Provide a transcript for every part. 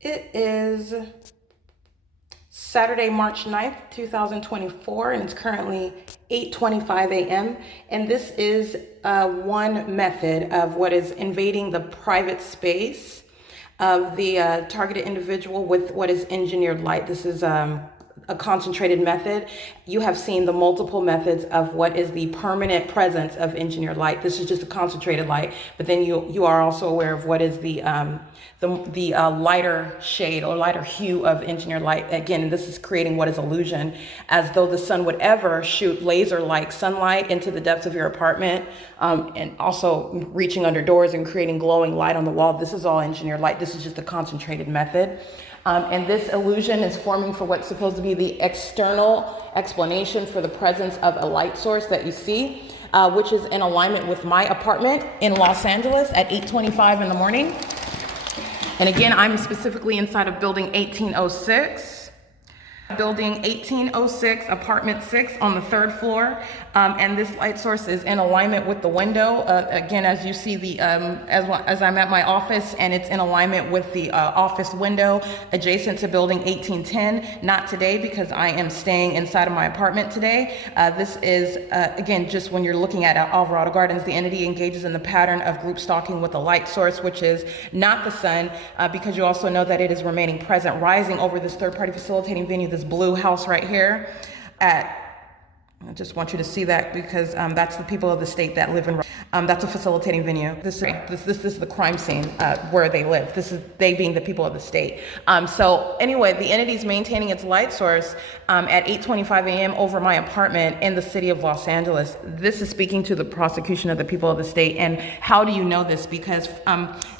It is Saturday, March 9th, 2024, and it's currently 8:25 a.m. And this is one method of what is invading the private space of the targeted individual with what is engineered light. This is a concentrated method. You have seen the multiple methods of what is the permanent presence of engineered light. This is just a concentrated light, but then you are also aware of what is the lighter shade or lighter hue of engineered light. Again, this is creating what is illusion, as though the sun would ever shoot laser-like sunlight into the depths of your apartment, and also reaching under doors and creating glowing light on the wall. This is all engineered light. This is just a concentrated method. And this illusion is forming for what's supposed to be the external explanation for the presence of a light source that you see, which is in alignment with my apartment in Los Angeles at 8:25 in the morning. And again, I'm specifically inside of building 1806. Building 1806, apartment 6 on the 3rd floor. And this light source is in alignment with the window. Again, as you see, as I'm at my office, and it's in alignment with the office window adjacent to building 1810. Not today, because I am staying inside of my apartment today. This is, again, just when you're looking at Alvarado Gardens, the entity engages in the pattern of group stalking with a light source, which is not the sun, because you also know that it is remaining present, rising over this third-party facilitating venue, this blue house right here. I just want you to see that, because that's the people of the state that live in. That's a facilitating venue. This is the crime scene where they live. This is they being the people of the state. So anyway, the entity is maintaining its light source at 8:25 a.m. over my apartment in the city of Los Angeles. This is speaking to the prosecution of the people of the state. And how do you know this? Because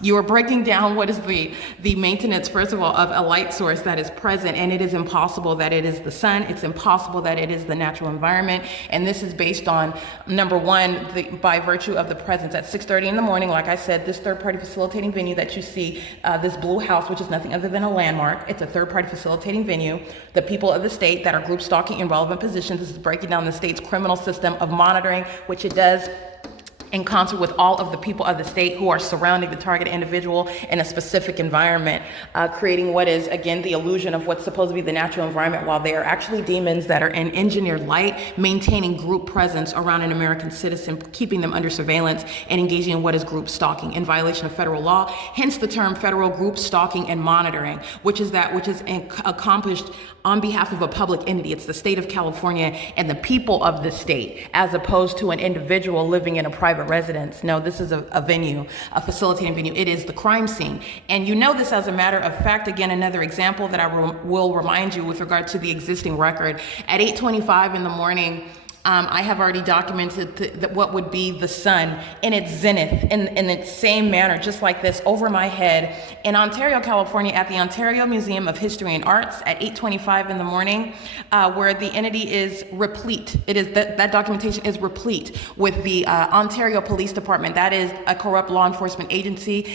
you are breaking down what is the maintenance, first of all, of a light source that is present, and it is impossible that it is the sun. It's impossible that it is the natural environment. And this is based on, number one, by virtue of the presence at 6:30 in the morning. Like I said, this third-party facilitating venue that you see, this blue house, which is nothing other than a landmark. It's a third-party facilitating venue. The people of the state that are group stalking in relevant positions. This is breaking down the state's criminal system of monitoring, which it does in concert with all of the people of the state who are surrounding the targeted individual in a specific environment, creating what is, again, the illusion of what's supposed to be the natural environment, while they are actually demons that are in engineered light, maintaining group presence around an American citizen, keeping them under surveillance, and engaging in what is group stalking in violation of federal law. Hence the term federal group stalking and monitoring, which is accomplished on behalf of a public entity. It's the state of California and the people of the state, as opposed to an individual living in a private residence. No, this is a venue, a facilitating venue. It is the crime scene. And you know this as a matter of fact. Again, another example that I will remind you with regard to the existing record. At 8:25 in the morning, I have already documented what would be the sun in its zenith, in its same manner, just like this, over my head in Ontario, California, at the Ontario Museum of History and Arts at 8:25 in the morning, where the entity is replete. It is that documentation is replete with the Ontario Police Department. That is a corrupt law enforcement agency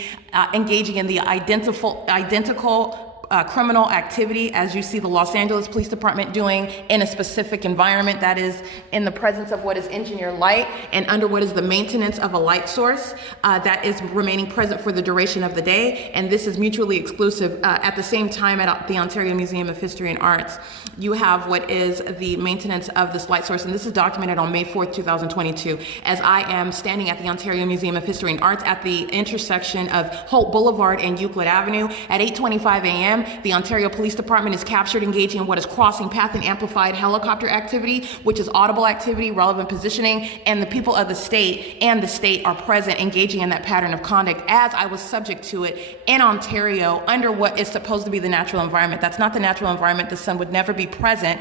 engaging in the identical criminal activity, as you see the Los Angeles Police Department doing in a specific environment that is in the presence of what is engineered light and under what is the maintenance of a light source that is remaining present for the duration of the day. And this is mutually exclusive. At the same time, at the Ontario Museum of History and Arts, you have what is the maintenance of this light source. And this is documented on May 4th, 2022, as I am standing at the Ontario Museum of History and Arts at the intersection of Holt Boulevard and Euclid Avenue at 8:25 a.m. The Ontario Police Department is captured engaging in what is crossing path and amplified helicopter activity, which is audible activity, relevant positioning, and the people of the state are present engaging in that pattern of conduct, as I was subject to it in Ontario under what is supposed to be the natural environment. That's not the natural environment. The sun would never be present.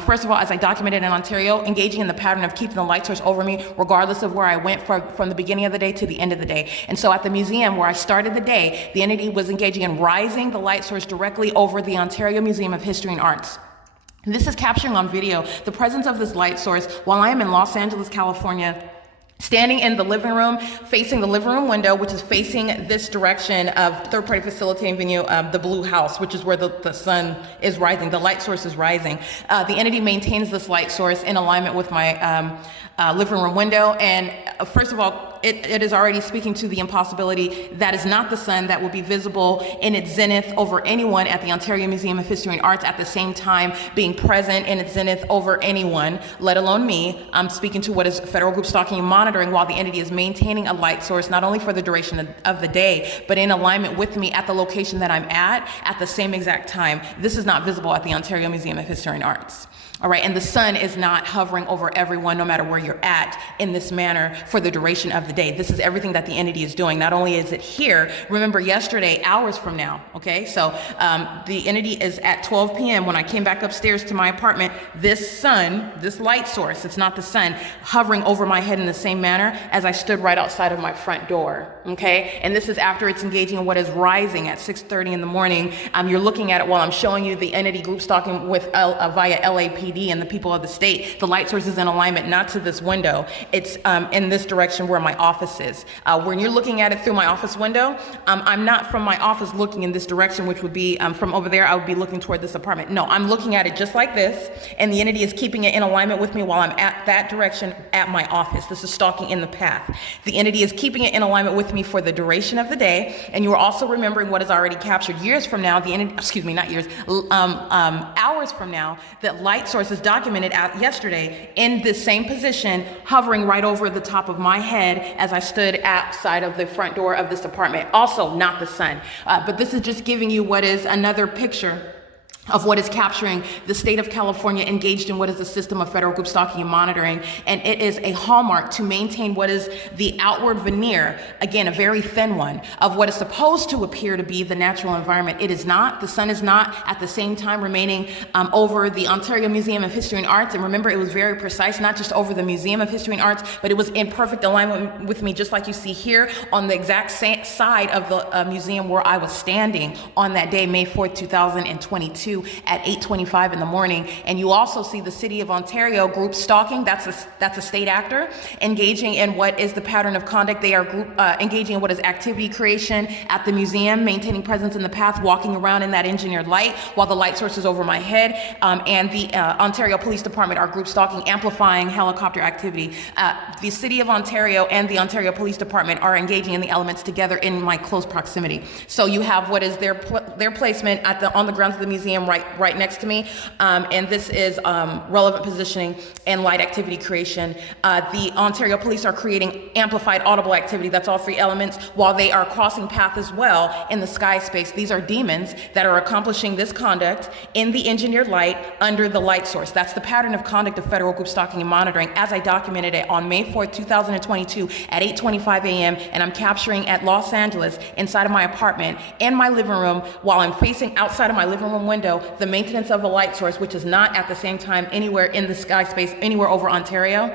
First of all, as I documented in Ontario, engaging in the pattern of keeping the light source over me, regardless of where I went from the beginning of the day to the end of the day. And so at the museum where I started the day, the entity was engaging in rising the light source directly over the Ontario Museum of History and Arts. This is capturing on video the presence of this light source while I am in Los Angeles, California, standing in the living room, facing the living room window, which is facing this direction of third-party facilitating venue, the blue house, which is where the sun is rising, the light source is rising. The entity maintains this light source in alignment with my living room window. And first of all, it is already speaking to the impossibility that is not the sun that will be visible in its zenith over anyone at the Ontario Museum of History and Arts at the same time being present in its zenith over anyone, let alone me. I'm speaking to what is federal group stalking and monitoring while the entity is maintaining a light source not only for the duration of the day, but in alignment with me at the location that I'm at the same exact time. This is not visible at the Ontario Museum of History and Arts. All right, and the sun is not hovering over everyone, no matter where you're at, in this manner for the duration of the day. This is everything that the entity is doing. Not only is it here, remember yesterday, hours from now, okay? So the entity is at 12 p.m. When I came back upstairs to my apartment, this sun, this light source, it's not the sun, hovering over my head in the same manner as I stood right outside of my front door, okay? And this is after it's engaging in what is rising at 6:30 in the morning. You're looking at it while I'm showing you the entity group stalking with via LAPD and the people of the state. The light source is in alignment, not to this window. It's in this direction where my office is. When you're looking at it through my office window, I'm not from my office looking in this direction, which would be from over there, I would be looking toward this apartment. No, I'm looking at it just like this, and the entity is keeping it in alignment with me while I'm at that direction at my office. This is stalking in the path. The entity is keeping it in alignment with me for the duration of the day, and you are also remembering what is already captured years from now, the entity, excuse me, not years, hours from now, that light source is documented out yesterday in this same position, hovering right over the top of my head as I stood outside of the front door of this apartment. Also not the sun, but this is just giving you what is another picture of what is capturing the state of California engaged in what is a system of federal group stalking and monitoring. And it is a hallmark to maintain what is the outward veneer, again, a very thin one, of what is supposed to appear to be the natural environment. It is not. The sun is not at the same time remaining over the Ontario Museum of History and Arts. And remember, it was very precise, not just over the Museum of History and Arts, but it was in perfect alignment with me, just like you see here on the exact side of the museum where I was standing on that day, May 4th, 2022. At 8:25 in the morning. And you also see the City of Ontario group stalking. That's a state actor engaging in what is the pattern of conduct. They are engaging in what is activity creation at the museum, maintaining presence in the path, walking around in that engineered light while the light source is over my head. And the Ontario Police Department are group stalking, amplifying helicopter activity. The City of Ontario and the Ontario Police Department are engaging in the elements together in my close proximity. So you have what is their placement on the grounds of the museum right next to me, and this is relevant positioning and light activity creation. The Ontario Police are creating amplified audible activity. That's all three elements, while they are crossing path as well in the sky space. These are demons that are accomplishing this conduct in the engineered light under the light source. That's the pattern of conduct of federal group stalking and monitoring as I documented it on May 4th, 2022 at 8:25 a.m. and I'm capturing at Los Angeles inside of my apartment in my living room while I'm facing outside of my living room window the maintenance of a light source, which is not at the same time anywhere in the sky space, anywhere over Ontario.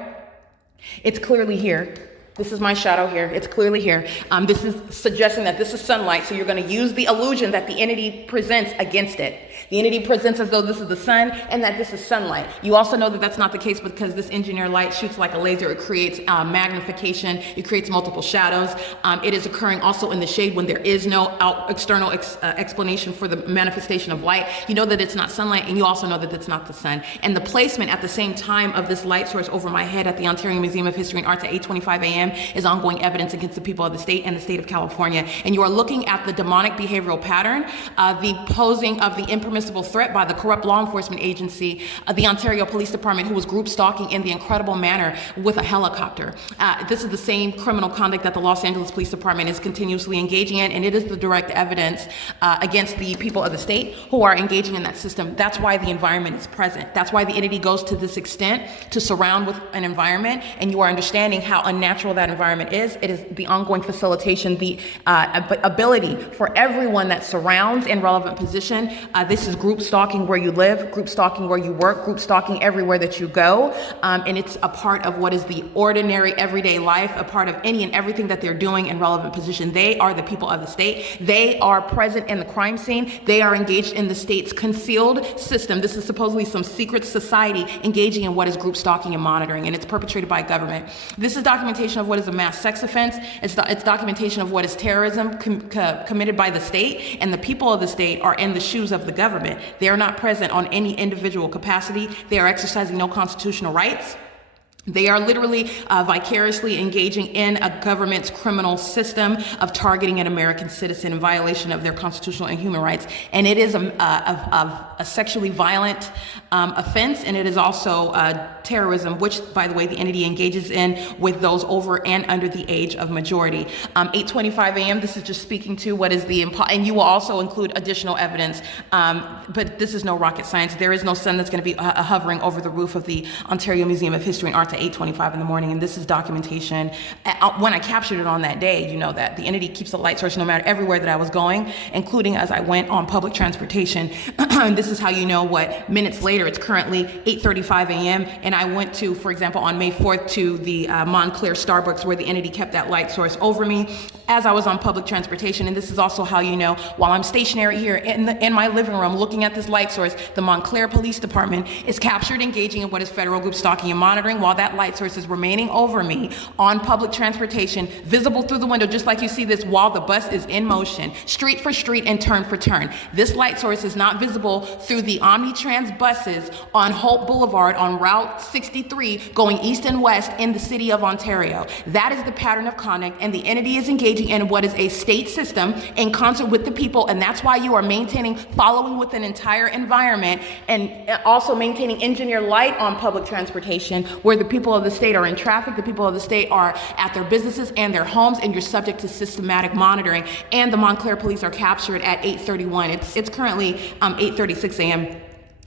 It's clearly here. This is my shadow here. It's clearly here. This is suggesting that this is sunlight, so you're going to use the illusion that the entity presents against it. The entity presents as though this is the sun and that this is sunlight. You also know that that's not the case because this engineered light shoots like a laser. It creates magnification. It creates multiple shadows. It is occurring also in the shade when there is no external explanation for the manifestation of light. You know that it's not sunlight, and you also know that it's not the sun. And the placement at the same time of this light source over my head at the Ontario Museum of History and Arts at 8:25 a.m. is ongoing evidence against the people of the state and the state of California. And you are looking at the demonic behavioral pattern, the posing of the impermissible threat by the corrupt law enforcement agency, the Ontario Police Department, who was group stalking in the incredible manner with a helicopter. This is the same criminal conduct that the Los Angeles Police Department is continuously engaging in, and it is the direct evidence against the people of the state who are engaging in that system. That's why the environment is present. That's why the entity goes to this extent to surround with an environment, and you are understanding how unnatural that environment is. It is the ongoing facilitation, the ability for everyone that surrounds in relevant position. This is group stalking where you live, group stalking where you work, group stalking everywhere that you go. And it's a part of what is the ordinary everyday life, a part of any and everything that they're doing in relevant position. They are the people of the state. They are present in the crime scene. They are engaged in the state's concealed system. This is supposedly some secret society engaging in what is group stalking and monitoring, and it's perpetrated by government. This is documentation of what is a mass sex offense. It's documentation of what is terrorism committed by the state, and the people of the state are in the shoes of the government. They are not present on any individual capacity. They are exercising no constitutional rights. They are literally vicariously engaging in a government's criminal system of targeting an American citizen in violation of their constitutional and human rights. And it is a sexually violent offense, and it is also terrorism, which, by the way, the entity engages in with those over and under the age of majority. 8:25 a.m., this is just speaking to what is and you will also include additional evidence, but this is no rocket science. There is no sun that's going to be hovering over the roof of the Ontario Museum of History and Arts at 8:25 in the morning, and this is documentation. When I captured it on that day, you know that the entity keeps a light source no matter everywhere that I was going, including as I went on public transportation. This is how you know what minutes later. It's currently 8:35 a.m. and I went to, for example, on May 4th to the Montclair Starbucks where the entity kept that light source over me as I was on public transportation. And this is also how you know while I'm stationary here in my living room looking at this light source, the Montclair Police Department is captured engaging in what is federal group stalking and monitoring while that light source is remaining over me on public transportation, visible through the window, just like you see this while the bus is in motion, street for street and turn for turn. This light source is not visible through the Omnitrans buses on Hope Boulevard on Route 63 going east and west in the city of Ontario. That is the pattern of conduct, and the entity is engaging in what is a state system in concert with the people, and that's why you are following with an entire environment and also maintaining engineered light on public transportation where the people of the state are in traffic, the people of the state are at their businesses and their homes, and you're subject to systematic monitoring. And the Montclair police are captured at 8:31. It's currently 8:36 a.m.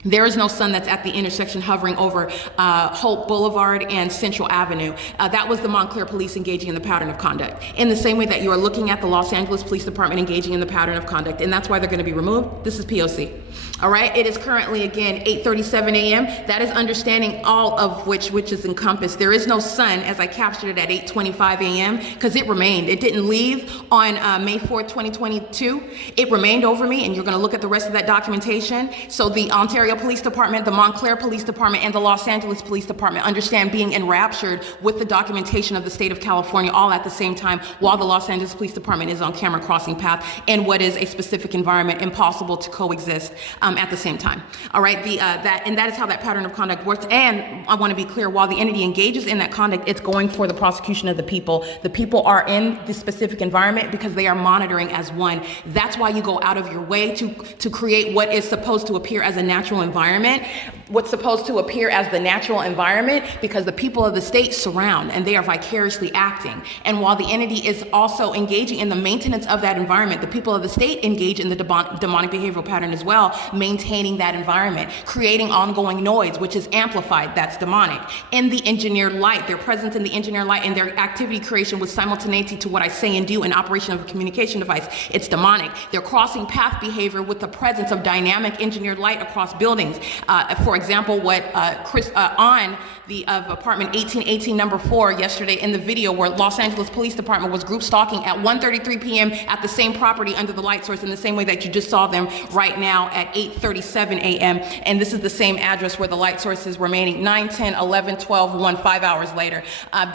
There is no sun that's at the intersection hovering over Hope Boulevard and Central Avenue. That was the Montclair police engaging in the pattern of conduct. In the same way that you are looking at the Los Angeles Police Department engaging in the pattern of conduct, and that's why they're going to be removed. This is P.O.C. All right, it is currently, again, 8:37 a.m. That is understanding all of which is encompassed. There is no sun as I captured it at 8:25 a.m. because it remained. It didn't leave on May 4th, 2022. It remained over me, and you're going to look at the rest of that documentation. So the Ontario Police Department, the Montclair Police Department, and the Los Angeles Police Department understand being enraptured with the documentation of the state of California all at the same time while the Los Angeles Police Department is on camera crossing path in what is a specific environment impossible to coexist at the same time. All right, that is how that pattern of conduct works. And I want to be clear, while the entity engages in that conduct, it's going for the prosecution of the people. The people are in the specific environment because they are monitoring as one. That's why you go out of your way to create what is supposed to appear as a natural environment, what's supposed to appear as the natural environment, because the people of the state surround and they are vicariously acting. And while the entity is also engaging in the maintenance of that environment, the people of the state engage in the demonic behavioral pattern as well, maintaining that environment, creating ongoing noise, which is amplified, that's demonic. In the engineered light, their presence in the engineered light and their activity creation with simultaneity to what I say and do in operation of a communication device, it's demonic. Their crossing path behavior with the presence of dynamic engineered light across buildings. For example, what on the apartment 1818 number 4 yesterday in the video where Los Angeles Police Department was group stalking at 1:33 p.m. at the same property under the light source in the same way that you just saw them right now at 8:37 a.m. And this is the same address where the light source is remaining 9, 10, 11, 12, 1, 5 hours later.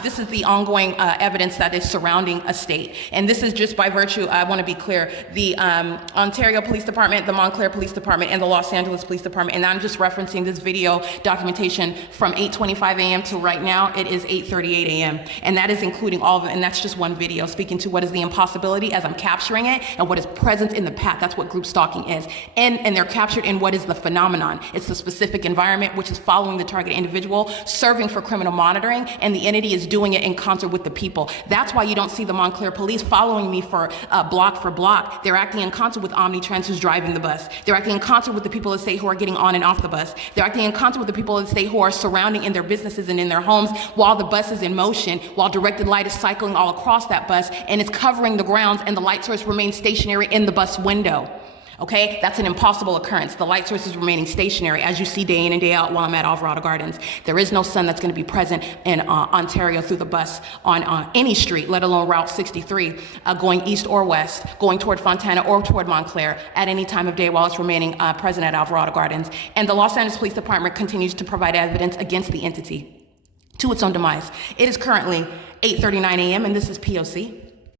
This is the ongoing evidence that is surrounding a state. And this is just by virtue, I want to be clear, the Ontario Police Department, the Montclair Police Department, and the Los Angeles Police Department. And I'm just referencing this video documentation from 8:25 a.m. to right now. It is 8:38 a.m. And that is including all of it. And that's just one video speaking to what is the impossibility as I'm capturing it and what is present in the path. That's what group stalking is. And they're captured in what is the phenomenon. It's the specific environment which is following the target individual, serving for criminal monitoring, and the entity is doing it in concert with the people. That's why you don't see the Montclair police following me for block. They're acting in concert with Omnitrans who's driving the bus. They're acting in concert with the people of the state who are getting on and off the bus. They're acting in concert with the people of the state who are surrounding in their businesses and in their homes while the bus is in motion, while directed light is cycling all across that bus and it's covering the grounds and the light source remains stationary in the bus window. Okay, that's an impossible occurrence. The light source is remaining stationary as you see day in and day out while I'm at Alvarado Gardens. There is no sun that's going to be present in Ontario through the bus on any street, let alone Route 63, going east or west, going toward Fontana or toward Montclair at any time of day while it's remaining present at Alvarado Gardens. And the Los Angeles Police Department continues to provide evidence against the entity to its own demise. It is currently 8:39 a.m. and this is P.O.C.